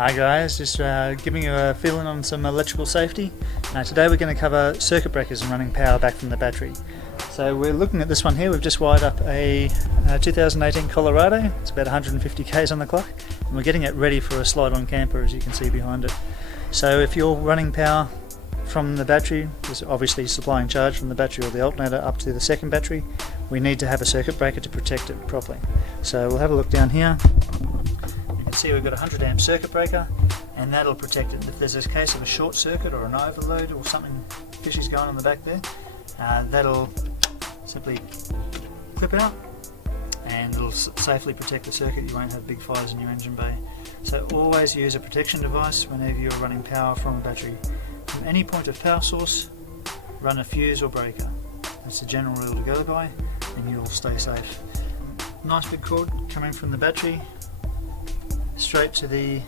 Hi guys, just giving you a feeling on some electrical safety. Today we're going to cover circuit breakers and running power back from the battery. So we're looking at this one here. We've just wired up a 2018 Colorado. It's about 150 k's on the clock, and we're getting it ready for a slide-on camper, as you can see behind it. So if you're running power from the battery, there's obviously supplying charge from the battery or the alternator up to the second battery, we need to have a circuit breaker to protect it properly. So we'll have a look down here. You can see we've got a 100 amp circuit breaker, and that'll protect it. If there's a case of a short circuit or an overload or something fishy's going on the back there, that'll simply clip out and it'll safely protect the circuit. You won't have big fires in your engine bay. So always use a protection device whenever you're running power from a battery. From any point of power source, run a fuse or breaker. That's the general rule to go by, and you'll stay safe. Nice big cord coming from the battery straight to the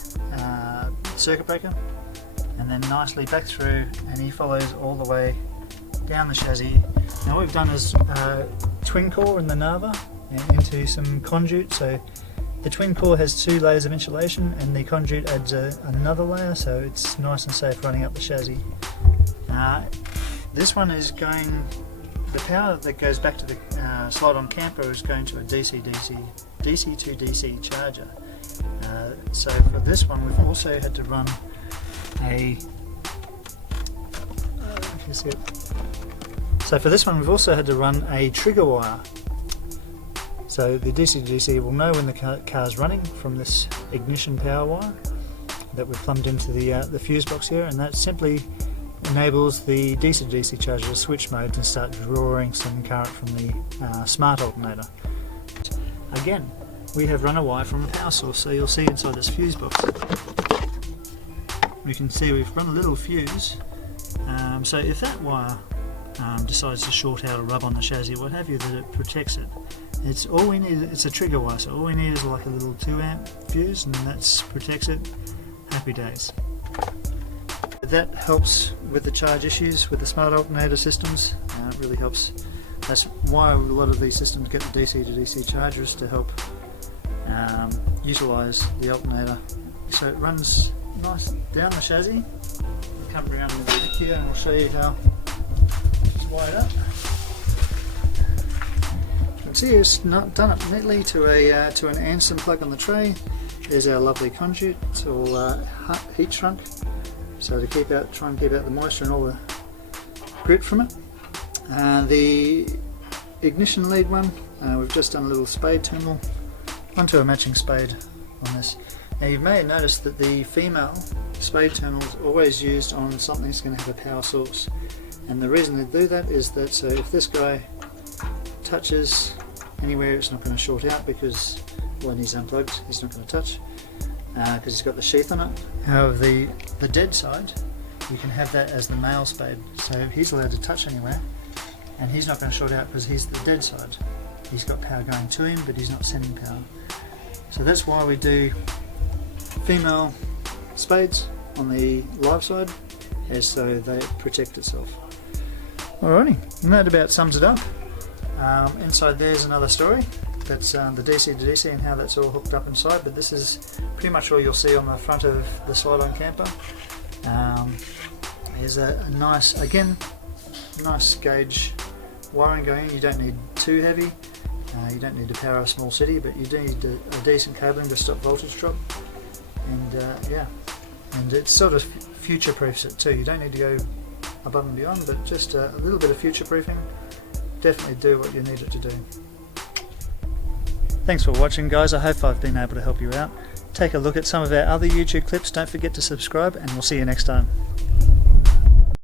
circuit breaker, and then nicely back through, and he follows all the way down the chassis. Now what we've done is twin core in the Nava and into some conduit. So the twin core has 2 layers of insulation, and the conduit adds another layer, so it's nice and safe running up the chassis. This one is going, the power that goes back to the slide-on camper is going to a DC to DC charger. So for this one we've also had to run a trigger wire. So the DC to DC will know when the car's running from this ignition power wire that we've plumbed into the fuse box here, and that simply enables the DC to DC charger to switch modes and start drawing some current from the smart alternator. Again, we have run a wire from a power source, so you'll see inside this fuse box we can see we've run a little fuse. So if that wire decides to short out or rub on the chassis, what have you, that it protects it. It's all we need. It's a trigger wire, so all we need is like a little 2 amp fuse, and that protects it. Happy days. That helps with the charge issues with the smart alternator systems. It really helps. That's why a lot of these systems get the DC to DC chargers, to help utilize the alternator. So it runs nice down the chassis. We'll come around the back here and we'll show you how it's wired up. You can see it's not done it neatly to an Anson plug on the tray. There's our lovely conduit. It's all heat shrunk, so to try and keep out the moisture and all the grit from it. The ignition lead one, we've just done a little spade terminal onto a matching spade on this. Now you may have noticed that the female spade terminal is always used on something that's going to have a power source, and the reason they do that is that so if this guy touches anywhere, it's not going to short out, because when he's unplugged he's not going to touch because he's got the sheath on it. However, the dead side, you can have that as the male spade, so he's allowed to touch anywhere and he's not going to short out because he's the dead side. He's got power going to him, but he's not sending power. So that's why we do female spades on the live side, as so they protect itself. Alrighty, and that about sums it up. Inside there's another story. That's the DC to DC and how that's all hooked up inside, but this is pretty much all you'll see on the front of the slide-on camper. Here's a nice gauge wiring going in. You don't need too heavy. You don't need to power a small city, but you do need a decent cabling to stop voltage drop. And yeah, and it sort of future-proofs it too. You don't need to go above and beyond, but just a little bit of future-proofing. Definitely do what you need it to do. Thanks for watching, guys. I hope I've been able to help you out. Take a look at some of our other YouTube clips. Don't forget to subscribe, and we'll see you next time.